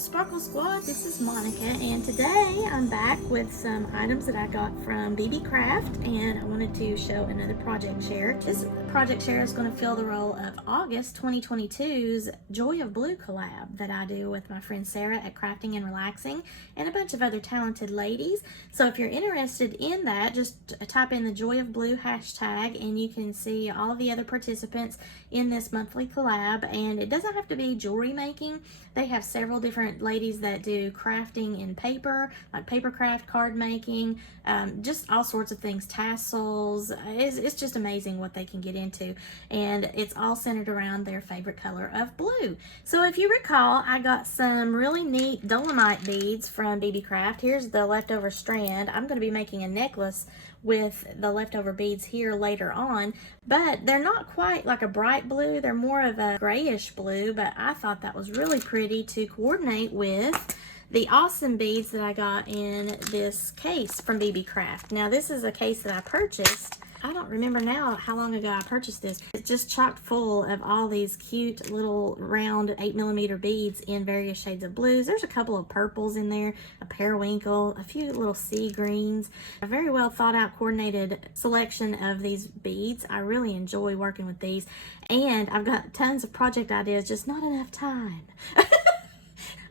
Sparkle Squad, this is Monica, and today I'm back with some items that I got from Bbcraft, and I wanted to show another project share. This project share is going to fill the role of August 2022's Joy of Blue collab that I do with my friend Sarah at Crafting and Relaxing and a bunch of other talented ladies. So if you're interested in that, just type in the Joy of Blue hashtag and you can see all of the other participants in this monthly collab. And it doesn't have to be jewelry making. They have several different ladies that do crafting in paper, like paper craft, card making, just all sorts of things, tassels. It's just amazing what they can get into, and it's all centered around their favorite color of blue. So if you recall, I got some really neat Dolomite beads from Bbcraft. Here's the leftover strand. I'm going to be making a necklace with the leftover beads here later on, but they're not quite like a bright blue. They're more of a grayish blue, but I thought that was really pretty to coordinate with the awesome beads that I got in this case from Bbcraft. Now this is a case that I purchased. I don't remember now how long ago I purchased this. It's just chock full of all these cute little round 8mm beads in various shades of blues. There's a couple of purples in there, a periwinkle, a few little sea greens. A very well thought out coordinated selection of these beads. I really enjoy working with these, and I've got tons of project ideas, just not enough time.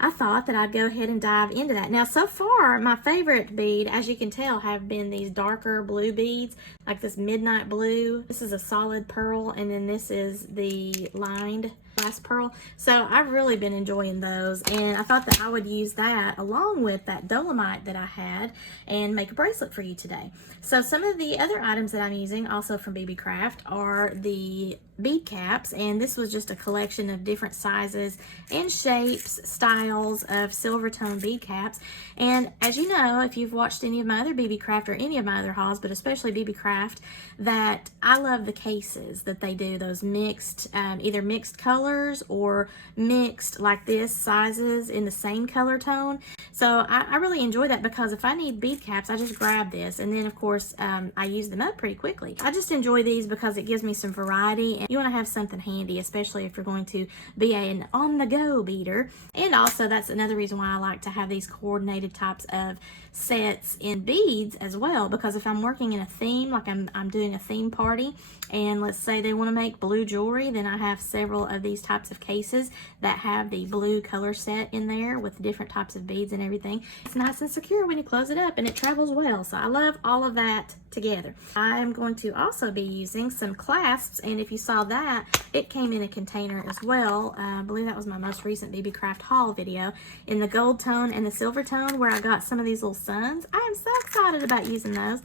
I thought that I'd go ahead and dive into that. Now, so far, my favorite bead, as you can tell, have been these darker blue beads, like this midnight blue. This is a solid pearl, and then this is the lined glass pearl. So I've really been enjoying those, and I thought that I would use that along with that Dolomite that I had and make a bracelet for you today. So some of the other items that I'm using also from Bbcraft are the bead caps, and this was just a collection of different sizes and shapes, styles of silver tone bead caps. And as you know, if you've watched any of my other Bbcraft or any of my other hauls, but especially Bbcraft, that I love the cases that they do, those mixed, either mixed colors or mixed like this sizes in the same color tone. So I really enjoy that, because if I need bead caps, I just grab this, and then of course I use them up pretty quickly. I just enjoy these because it gives me some variety, and you want to have something handy, especially if you're going to be an on-the-go beader. And also that's another reason why I like to have these coordinated types of sets in beads as well, because if I'm working in a theme, like I'm doing a theme party, and let's say they want to make blue jewelry, then I have several of these types of cases that have the blue color set in there with different types of beads and everything. It's nice and secure when you close it up, and it travels well. So I love all of that together. I'm going to also be using some clasps, and if you saw that, it came in a container as well. I believe that was my most recent Bbcraft haul video, in the gold tone and the silver tone, where I got some of these little suns. I am so excited about using those.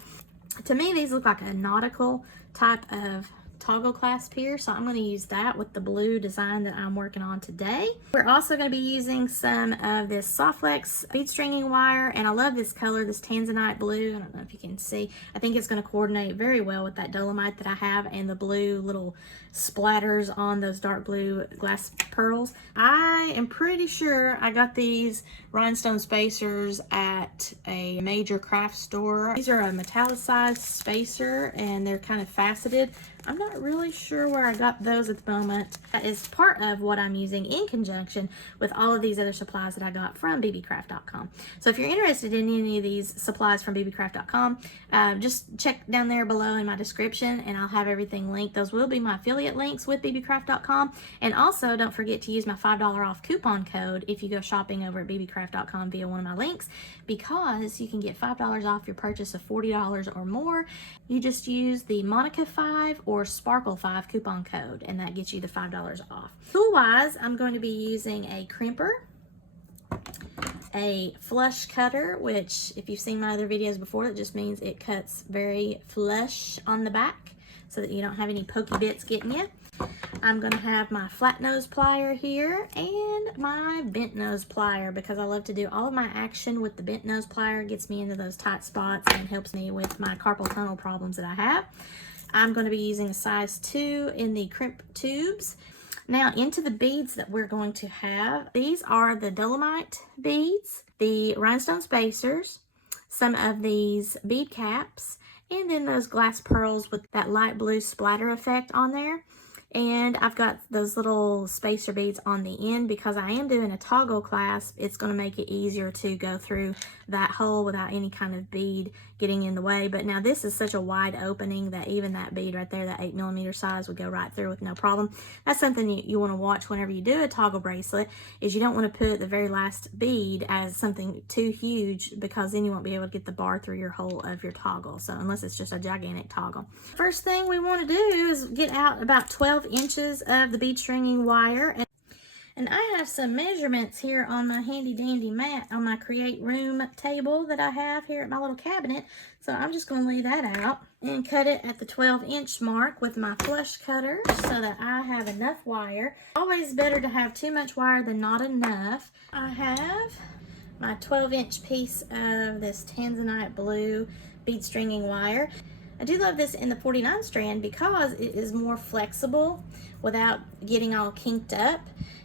To me, these look like a nautical type of toggle clasp here, so I'm going to use that with the blue design that I'm working on today. We're also going to be using some of this soft flex bead stringing wire, and I love this color, this tanzanite blue. I don't know if you can see. I think it's going to coordinate very well with that Dolomite that I have and the blue little splatters on those dark blue glass pearls. I am pretty sure I got these rhinestone spacers at a major craft store. These are a metallicized spacer, and they're kind of faceted. I'm not really sure where I got those at the moment. That is part of what I'm using in conjunction with all of these other supplies that I got from bbcraft.com. So if you're interested in any of these supplies from bbcraft.com, just check down there below in my description, and I'll have everything linked. Those will be my affiliate links with bbcraft.com. And also don't forget to use my $5 off coupon code if you go shopping over at bbcraft.com via one of my links, because you can get $5 off your purchase of $40 or more. You just use the Monica 5 or Sparkle 5 coupon code, and that gets you the $5 off. Tool-wise, I'm going to be using a crimper, a flush cutter, which if you've seen my other videos before, it just means it cuts very flush on the back so that you don't have any pokey bits getting you. I'm going to have my flat nose plier here and my bent nose plier, because I love to do all of my action with the bent nose plier. It gets me into those tight spots and helps me with my carpal tunnel problems that I have. I'm going to be using a size 2 in the crimp tubes. Now into the beads that we're going to have. These are the Dolomite beads, the rhinestone spacers, some of these bead caps, and then those glass pearls with that light blue splatter effect on there. And I've got those little spacer beads on the end because I am doing a toggle clasp. It's going to make it easier to go through that hole without any kind of bead getting in the way. But now this is such a wide opening that even that bead right there, that 8mm size, would go right through with no problem. That's something you want to watch whenever you do a toggle bracelet, is you don't want to put the very last bead as something too huge, because then you won't be able to get the bar through your hole of your toggle. So unless it's just a gigantic toggle. First thing we want to do is get out about 12 inches of the bead stringing wire. And I have some measurements here on my handy dandy mat on my create room table that I have here at my little cabinet. So I'm just going to lay that out and cut it at the 12-inch mark with my flush cutter so that I have enough wire. Always better to have too much wire than not enough. I have my 12-inch piece of this Tanzanite blue bead stringing wire. I do love this in the 49 strand because it is more flexible without getting all kinked up,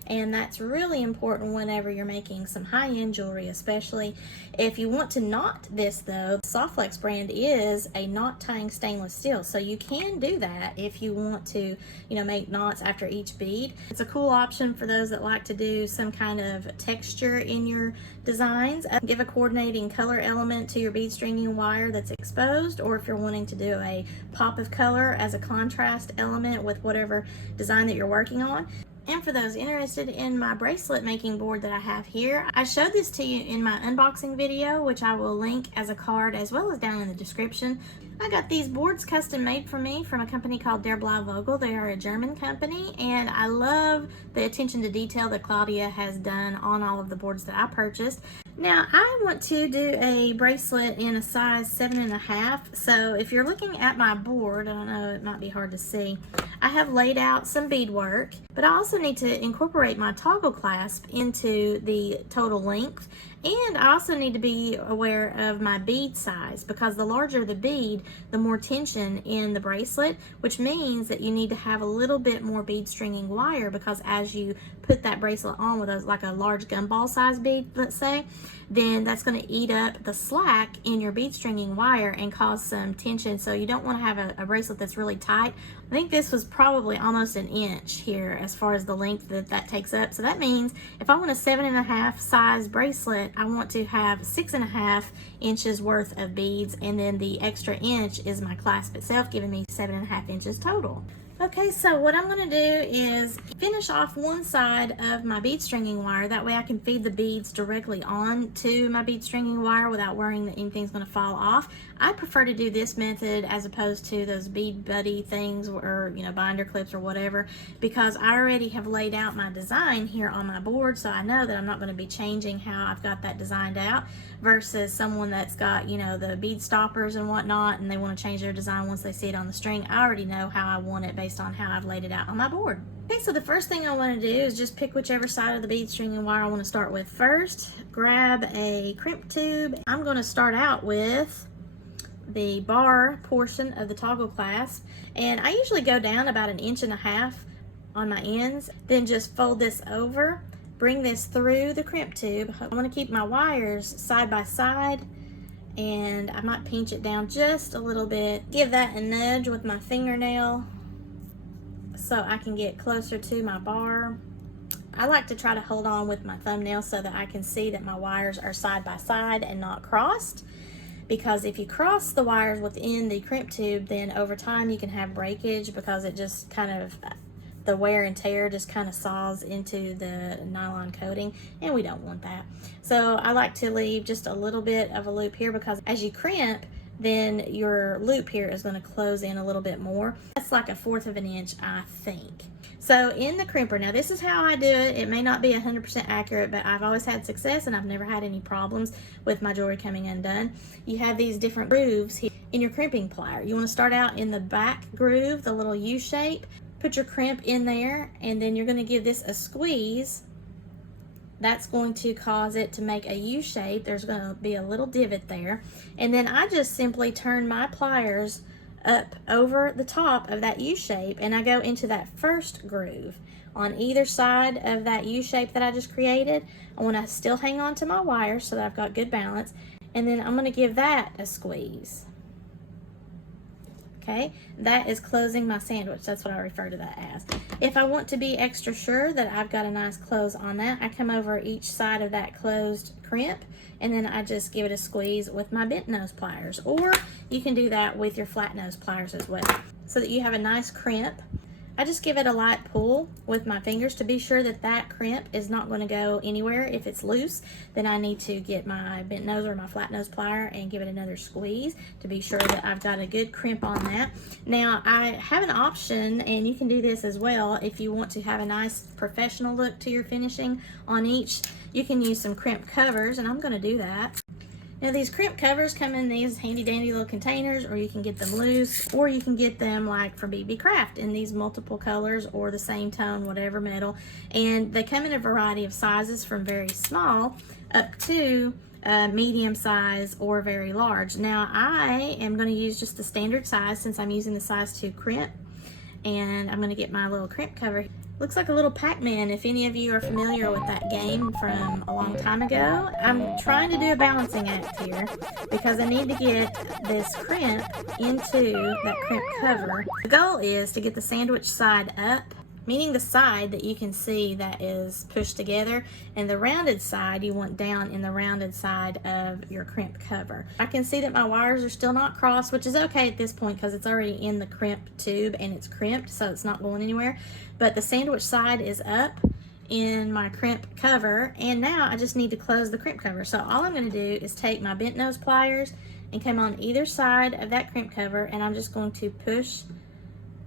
and that's really important whenever you're making some high-end jewelry, especially. If you want to knot this though, Softflex brand is a knot tying stainless steel, so you can do that if you want to, make knots after each bead. It's a cool option for those that like to do some kind of texture in your designs. Give a coordinating color element to your bead stringing wire that's exposed, or if you're wanting to do a pop of color as a contrast element with whatever design that you're working on. And for those interested in my bracelet making board that I have here, I showed this to you in my unboxing video, which I will link as a card as well as down in the description. I got these boards custom made for me from a company called Der Blau Vogel. They are a German company, and I love the attention to detail that Claudia has done on all of the boards that I purchased. Now, I want to do a bracelet in a size 7.5, so if you're looking at my board, I don't know, it might be hard to see, I have laid out some beadwork, but I also need to incorporate my toggle clasp into the total length, and I also need to be aware of my bead size, because the larger the bead, the more tension in the bracelet, which means that you need to have a little bit more bead stringing wire, because as you put that bracelet on with like a large gumball size bead, let's say, then that's going to eat up the slack in your bead stringing wire and cause some tension. So you don't want to have a bracelet that's really tight. I think this was probably almost an inch here as far as the length that takes up. So that means if I want a 7.5 size bracelet, I want to have 6.5 inches worth of beads, and then the extra inch is my clasp itself, giving me 7.5 inches total. Okay, so what I'm going to do is finish off one side of my bead stringing wire. That way I can feed the beads directly onto my bead stringing wire without worrying that anything's going to fall off. I prefer to do this method as opposed to those bead buddy things, or binder clips or whatever, because I already have laid out my design here on my board, so I know that I'm not going to be changing how I've got that designed out, versus someone that's got the bead stoppers and whatnot, and they want to change their design once they see it on the string. I already know how I want it based on how I've laid it out on my board. Okay, so the first thing I want to do is just pick whichever side of the bead stringing wire I want to start with first. Grab a crimp tube. I'm going to start out with the bar portion of the toggle clasp, and I usually go down about 1.5 inches on my ends, then just fold this over, bring this through the crimp tube. I want to keep my wires side by side, and I might pinch it down just a little bit, give that a nudge with my fingernail so I can get closer to my bar. I like to try to hold on with my thumbnail so that I can see that my wires are side by side and not crossed, because if you cross the wires within the crimp tube, then over time you can have breakage, because it just kind of, the wear and tear just kind of saws into the nylon coating, and we don't want that. So I like to leave just a little bit of a loop here, because as you crimp, then your loop here is going to close in a little bit more. That's like 1/4 inch, I think. So in the crimper, now this is how I do it. It may not be 100% accurate, but I've always had success, and I've never had any problems with my jewelry coming undone. You have these different grooves here in your crimping plier. You want to start out in the back groove, the little U shape. Put your crimp in there, and then you're going to give this a squeeze. That's going to cause it to make a U shape. There's going to be a little divot there. And then I just simply turn my pliers up over the top of that U shape, and I go into that first groove on either side of that U shape that I just created. I want to still hang on to my wires so that I've got good balance, and then I'm going to give that a squeeze. Okay, that is closing my sandwich. That's what I refer to that as. If I want to be extra sure that I've got a nice close on that, I come over each side of that closed crimp, and then I just give it a squeeze with my bent nose pliers, or you can do that with your flat nose pliers as well, so that you have a nice crimp. I just give it a light pull with my fingers to be sure that that crimp is not going to go anywhere. If it's loose, then I need to get my bent nose or my flat nose plier and give it another squeeze to be sure that I've got a good crimp on that. Now, I have an option, and you can do this as well if you want to have a nice professional look to your finishing on each. You can use some crimp covers, and I'm going to do that. Now, these crimp covers come in these handy dandy little containers, or you can get them loose, or you can get them like from Bbcraft in these multiple colors or the same tone, whatever metal. And they come in a variety of sizes from very small up to medium size or very large. Now, I am going to use just the standard size since I'm using the size 2 crimp. And I'm going to get my little crimp cover. Looks like a little Pac-Man if any of you are familiar with that game from a long time ago. I'm trying to do a balancing act here because I need to get this crimp into that crimp cover. The goal is to get the sandwich side up, meaning the side that you can see that is pushed together, and the rounded side you want down in the rounded side of your crimp cover. I can see that my wires are still not crossed, which is okay at this point because it's already in the crimp tube and it's crimped, so it's not going anywhere. But the sandwich side is up in my crimp cover, and now I just need to close the crimp cover. So all I'm going to do is take my bent nose pliers and come on either side of that crimp cover, and I'm just going to push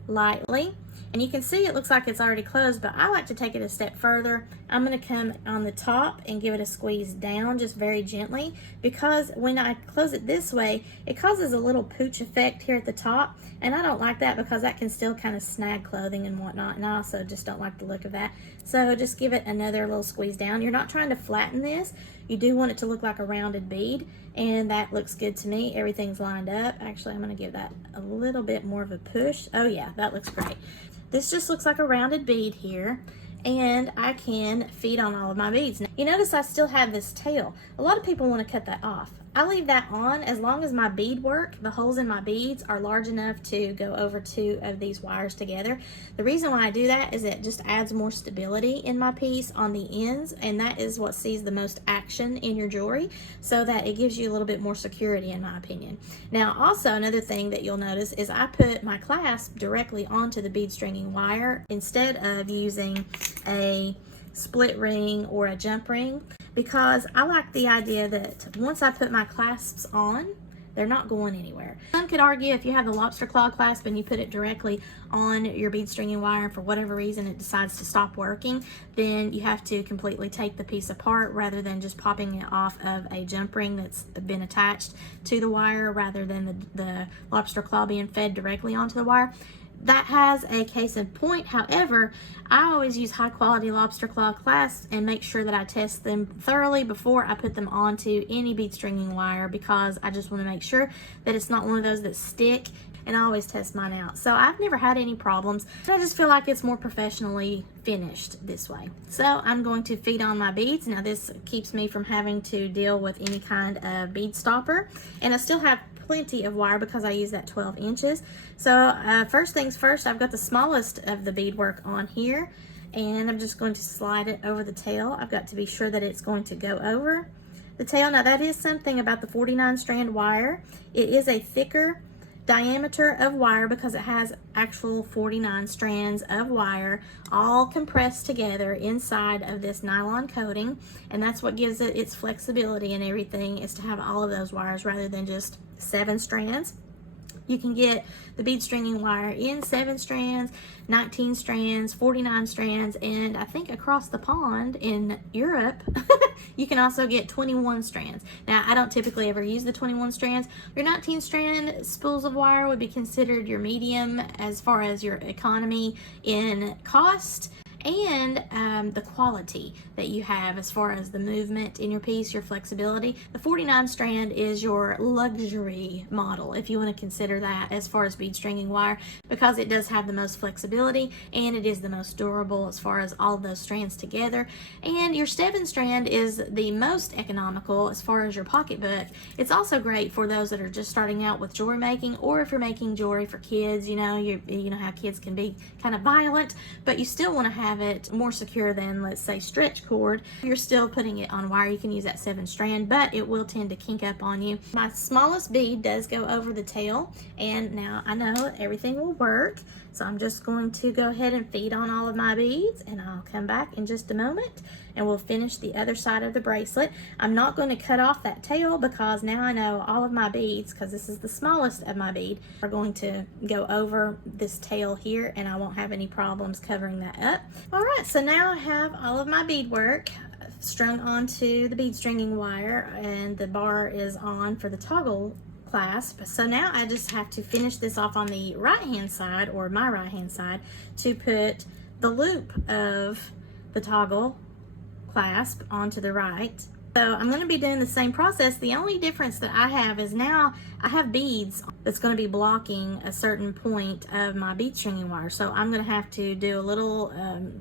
lightly. And you can see it looks like it's already closed, but I like to take it a step further. I'm going to come on the top and give it a squeeze down just very gently, because when I close it this way, it causes a little pooch effect here at the top, and I don't like that because that can still kind of snag clothing and whatnot, and I also just don't like the look of that. So just give it another little squeeze down. You're not trying to flatten this. You do want it to look like a rounded bead, and that looks good to me. Everything's lined up. Actually, I'm going to give that a little bit more of a push. Oh yeah, that looks great. This just looks like a rounded bead here, and I can feed on all of my beads. Now, you notice I still have this tail. A lot of people want to cut that off. I leave that on as long as my beadwork, the holes in my beads, are large enough to go over 2 of these wires together. The reason why I do that is it just adds more stability in my piece on the ends, and that is what sees the most action in your jewelry, so that it gives you a little bit more security, in my opinion. Now, also another thing that you'll notice is I put my clasp directly onto the bead stringing wire instead of using a split ring or a jump ring, because I like the idea that once I put my clasps on, they're not going anywhere. Some could argue if you have the lobster claw clasp and you put it directly on your bead stringing wire and for whatever reason it decides to stop working, then you have to completely take the piece apart rather than just popping it off of a jump ring that's been attached to the wire, rather than the lobster claw being fed directly onto the wire. That has a case in point. However, I always use high quality lobster claw clasps and make sure that I test them thoroughly before I put them onto any bead stringing wire, because I just want to make sure that it's not one of those that stick, and I always test mine out. So I've never had any problems. I just feel like it's more professionally finished this way. So I'm going to feed on my beads. Now this keeps me from having to deal with any kind of bead stopper, and I still have plenty of wire because I use that 12 inches. So first things first, I've got the smallest of the beadwork on here, and I'm just going to slide it over the tail. I've got to be sure that it's going to go over the tail. Now that is something about the 49 strand wire. It is a thicker diameter of wire because it has actual 49 strands of wire all compressed together inside of this nylon coating, and that's what gives it its flexibility and everything, is to have all of those wires rather than just 7 strands. You can get the bead stringing wire in 7 strands, 19 strands, 49 strands, and I think across the pond in Europe, you can also get 21 strands. Now, I don't typically ever use the 21 strands. Your 19 strand spools of wire would be considered your medium as far as your economy in cost, and the quality that you have as far as the movement in your piece, your flexibility. The 49 strand is your luxury model, if you want to consider that, as far as bead stringing wire, because it does have the most flexibility and it is the most durable as far as all of those strands together. And your 7 strand is the most economical as far as your pocketbook. It's also great for those that are just starting out with jewelry making, or if you're making jewelry for kids. You know how kids can be kind of violent, but you still want to have it more secure than, let's say, stretch cord. You're still putting it on wire. You can use that 7 strand, but it will tend to kink up on you. My smallest bead does go over the tail, and now I know everything will work, so I'm just going to go ahead and feed on all of my beads, and I'll come back in just a moment and we'll finish the other side of the bracelet. I'm not going to cut off that tail because now I know all of my beads, because this is the smallest of my bead, are going to go over this tail here, and I won't have any problems covering that up. All right, so now I have all of my beadwork strung onto the bead stringing wire, and the bar is on for the toggle clasp. So now I just have to finish this off on the right hand side, or my right hand side, to put the loop of the toggle clasp onto the right. So I'm going to be doing the same process. The only difference that I have is now I have beads that's going to be blocking a certain point of my bead stringing wire. So I'm going to have to do a little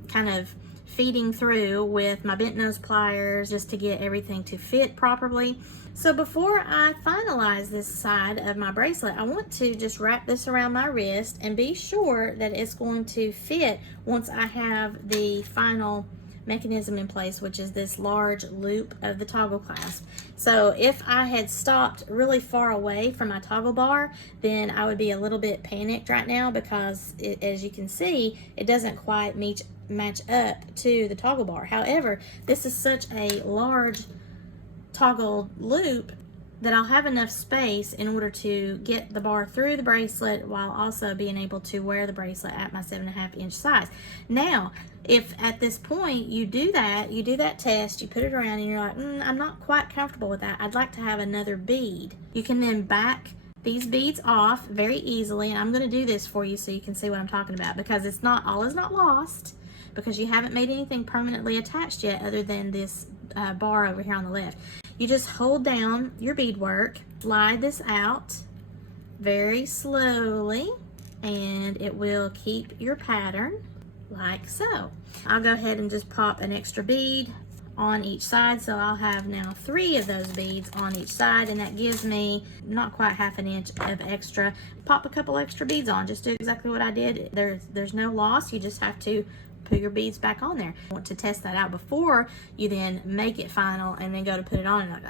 kind of feeding through with my bent nose pliers just to get everything to fit properly. So before I finalize this side of my bracelet, I want to just wrap this around my wrist and be sure that it's going to fit once I have the final mechanism in place, which is this large loop of the toggle clasp. So if I had stopped really far away from my toggle bar, then I would be a little bit panicked right now, because as you can see, it doesn't quite match up to the toggle bar. However, this is such a large toggle loop that I'll have enough space in order to get the bar through the bracelet while also being able to wear the bracelet at my 7.5 inch size. Now, if at this point you do that test, you put it around and you're like, I'm not quite comfortable with that, I'd like to have another bead, you can then back these beads off very easily. And I'm going to do this for you so you can see what I'm talking about, because it's not, all is not lost, because you haven't made anything permanently attached yet other than this bar over here on the left. You just hold down your beadwork, slide this out very slowly, and it will keep your pattern like so. I'll go ahead and just pop an extra bead on each side, so I'll have now 3 of those beads on each side, and that gives me not quite half an inch of extra. Pop a couple extra beads on, just do exactly what I did. There's no loss, you just have to put your beads back on there. I want to test that out before you then make it final and then go to put it on and like,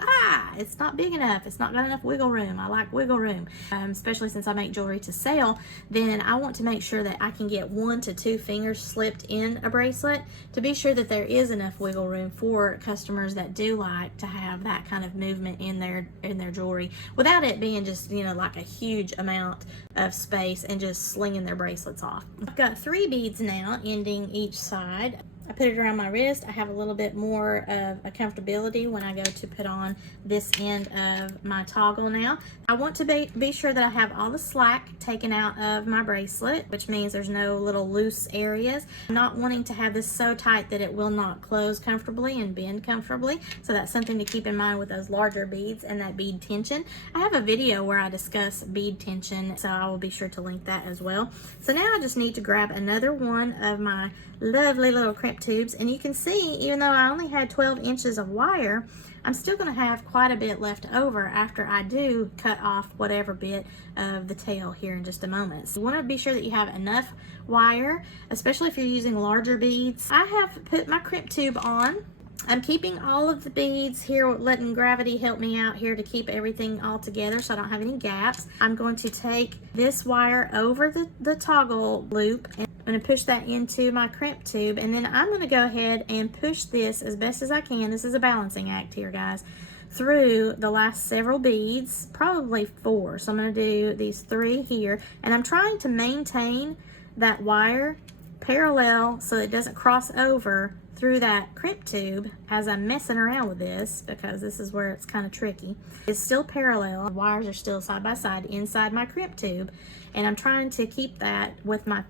it's not big enough, it's not got enough wiggle room. I like wiggle room, especially since I make jewelry to sell. Then I want to make sure that I can get 1 to 2 fingers slipped in a bracelet to be sure that there is enough wiggle room for customers that do like to have that kind of movement in their jewelry without it being just, you know, like a huge amount of space and just slinging their bracelets off. I've got 3 beads now ending each side. I put it around my wrist. I have a little bit more of a comfortability when I go to put on this end of my toggle now. I want to be sure that I have all the slack taken out of my bracelet, which means there's no little loose areas. I'm not wanting to have this so tight that it will not close comfortably and bend comfortably. So that's something to keep in mind with those larger beads and that bead tension. I have a video where I discuss bead tension, so I will be sure to link that as well. So now I just need to grab another one of my lovely little crimp tubes, and you can see, even though I only had 12 inches of wire, I'm still going to have quite a bit left over after I do cut off whatever bit of the tail here in just a moment. So you want to be sure that you have enough wire, especially if you're using larger beads. I have put my crimp tube on. I'm keeping all of the beads here, letting gravity help me out here to keep everything all together so I don't have any gaps. I'm going to take this wire over the toggle loop, and I'm going to push that into my crimp tube, and then I'm going to go ahead and push this as best as I can. This is a balancing act here, guys, through the last several beads, probably 4. So I'm going to do these 3 here, and I'm trying to maintain that wire parallel so it doesn't cross over through that crimp tube as I'm messing around with this, because this is where it's kind of tricky. It's still parallel. The wires are still side by side inside my crimp tube, and I'm trying to keep that with my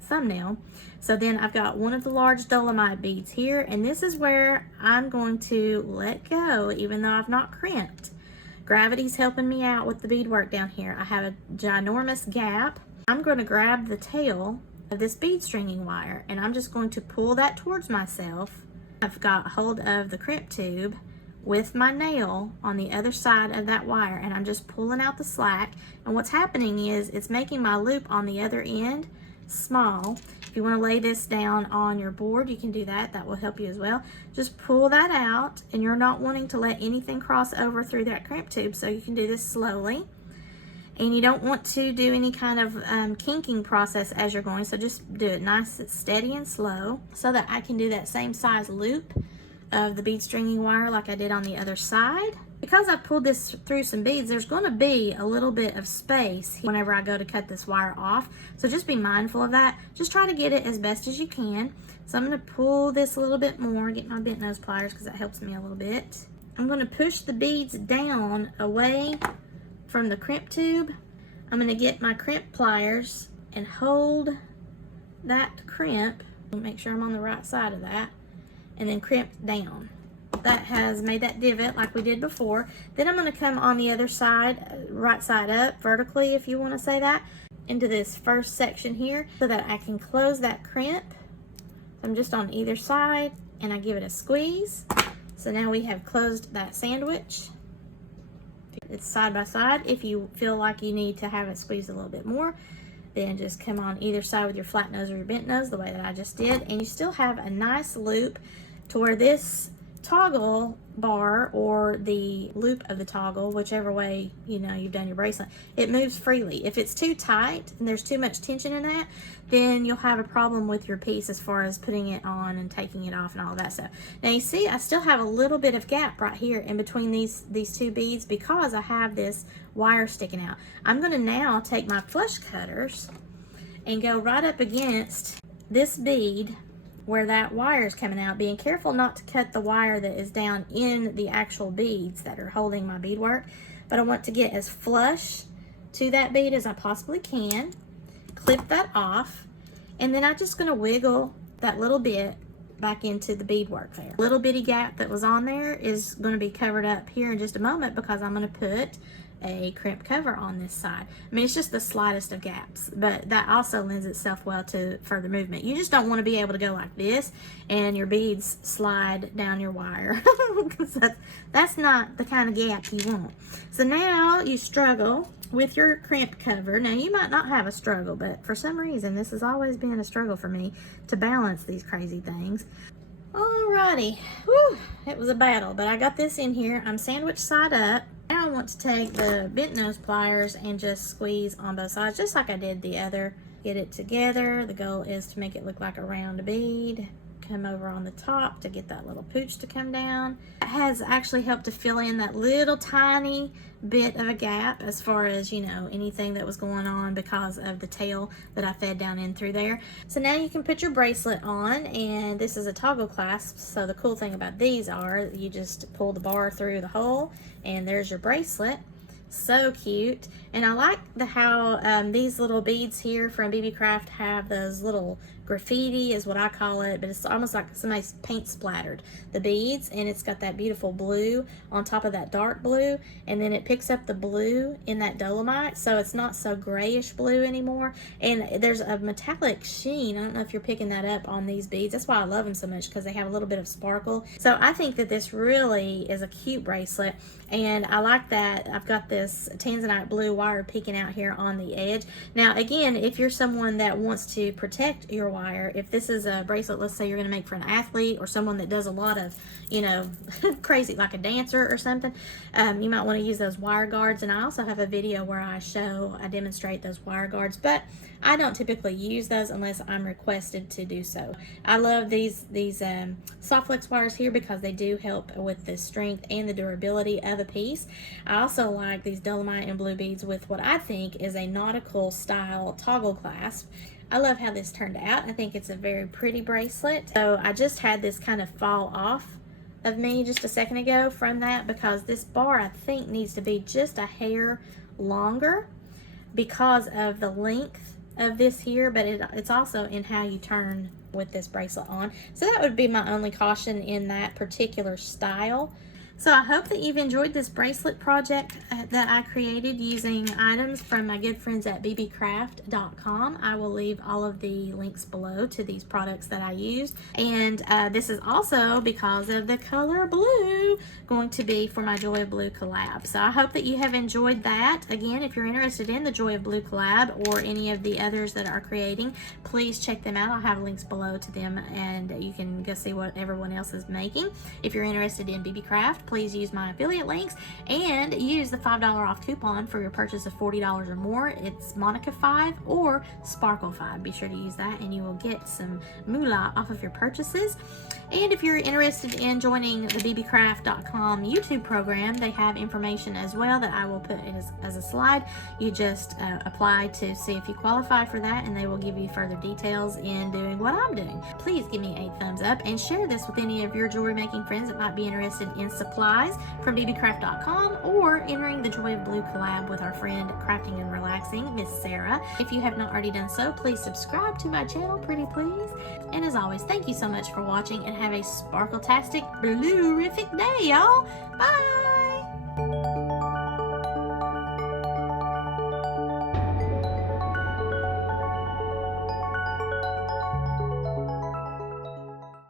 thumbnail. So then I've got one of the large Dolomite beads here, and this is where I'm going to let go, even though I've not crimped. Gravity's helping me out with the beadwork down here. I have a ginormous gap. I'm going to grab the tail of this bead stringing wire, and I'm just going to pull that towards myself. I've got hold of the crimp tube with my nail on the other side of that wire, and I'm just pulling out the slack. And what's happening is it's making my loop on the other end small. If you want to lay this down on your board, you can do that. That will help you as well. Just pull that out, and you're not wanting to let anything cross over through that crimp tube, so you can do this slowly. And you don't want to do any kind of kinking process as you're going, so just do it nice, steady, and slow, so that I can do that same size loop of the bead stringing wire like I did on the other side. Because I pulled this through some beads, there's going to be a little bit of space whenever I go to cut this wire off, so just be mindful of that. Just try to get it as best as you can. So I'm going to pull this a little bit more, get my bent nose pliers because that helps me a little bit. I'm going to push the beads down away from the crimp tube. I'm going to get my crimp pliers and hold that crimp. Make sure I'm on the right side of that, and then crimp down. That has made that divot like we did before. Then I'm going to come on the other side, right side up, vertically if you want to say that, into this first section here so that I can close that crimp. I'm just on either side, and I give it a squeeze. So now we have closed that sandwich. It's side by side. If you feel like you need to have it squeezed a little bit more, then just come on either side with your flat nose or your bent nose the way that I just did, and you still have a nice loop to where this toggle bar, or the loop of the toggle, whichever way you've done your bracelet, it moves freely. If it's too tight and there's too much tension in that, then you'll have a problem with your piece as far as putting it on and taking it off and all that stuff. Now you see I still have a little bit of gap right here in between these two beads because I have this wire sticking out. I'm going to now take my flush cutters and go right up against this bead where that wire is coming out, being careful not to cut the wire that is down in the actual beads that are holding my beadwork. But I want to get as flush to that bead as I possibly can. Clip that off, and then I'm just going to wiggle that little bit back into the beadwork there. Little bitty gap that was on there is going to be covered up here in just a moment because I'm going to put a crimp cover on this side. I mean, it's just the slightest of gaps, but that also lends itself well to further movement. You just don't want to be able to go like this and your beads slide down your wire because that's not the kind of gap you want. So now you struggle with your crimp cover. Now you might not have a struggle, but for some reason this has always been a struggle for me to balance these crazy things. Alrighty, whew, it was a battle, but I got this in here. I'm sandwiched side up. Now I want to take the bent nose pliers and just squeeze on both sides, just like I did the other. Get it together. The goal is to make it look like a round bead. Come over on the top to get that little pooch to come down. It has actually helped to fill in that little tiny bit of a gap as far as, anything that was going on because of the tail that I fed down in through there. So now you can put your bracelet on, and this is a toggle clasp. So the cool thing about these are you just pull the bar through the hole and there's your bracelet. So cute. And I like how these little beads here from Bbcraft have those little graffiti is what I call it, but it's almost like somebody's paint splattered the beads, and it's got that beautiful blue on top of that dark blue, and then it picks up the blue in that Dolomite, so it's not so grayish blue anymore, and there's a metallic sheen. I don't know if you're picking that up on these beads. That's why I love them so much, because they have a little bit of sparkle. So I think that this really is a cute bracelet, and I like that I've got this tanzanite blue wire peeking out here on the edge. Now again, if you're someone that wants to protect your wire, if this is a bracelet, let's say you're going to make for an athlete or someone that does a lot of, crazy, like a dancer or something, you might want to use those wire guards. And I also have a video where I demonstrate those wire guards, but I don't typically use those unless I'm requested to do so. I love these soft flex wires here because they do help with the strength and the durability of a piece. I also like these Dolomite and blue beads with what I think is a nautical style toggle clasp. I love how this turned out. I think it's a very pretty bracelet. So I just had this kind of fall off of me just a second ago from that, because this bar I think needs to be just a hair longer because of the length of this here, but it's also in how you turn with this bracelet on. So that would be my only caution in that particular style. So I hope that you've enjoyed this bracelet project that I created using items from my good friends at Bbcraft.com. I will leave all of the links below to these products that I used. And this is also because of the color blue going to be for my Joy of Blue collab. So I hope that you have enjoyed that. Again, if you're interested in the Joy of Blue collab or any of the others that are creating, please check them out. I'll have links below to them and you can go see what everyone else is making. If you're interested in Bbcraft, please use my affiliate links and use the $5 off coupon for your purchase of $40 or more. It's Monica5 or Sparkle5. Be sure to use that and you will get some moolah off of your purchases. And if you're interested in joining the Bbcraft.com YouTube program, they have information as well that I will put as a slide. You just apply to see if you qualify for that, and they will give you further details in doing what I'm doing. Please give me a thumbs up and share this with any of your jewelry making friends that might be interested in supplies from Bbcraft.com or entering the Joy of Blue collab with our friend Crafting and Relaxing, Miss Sarah. If you have not already done so, please subscribe to my channel, pretty please. And as always, thank you so much for watching and have a sparkle-tastic, blue-rific day, y'all. Bye!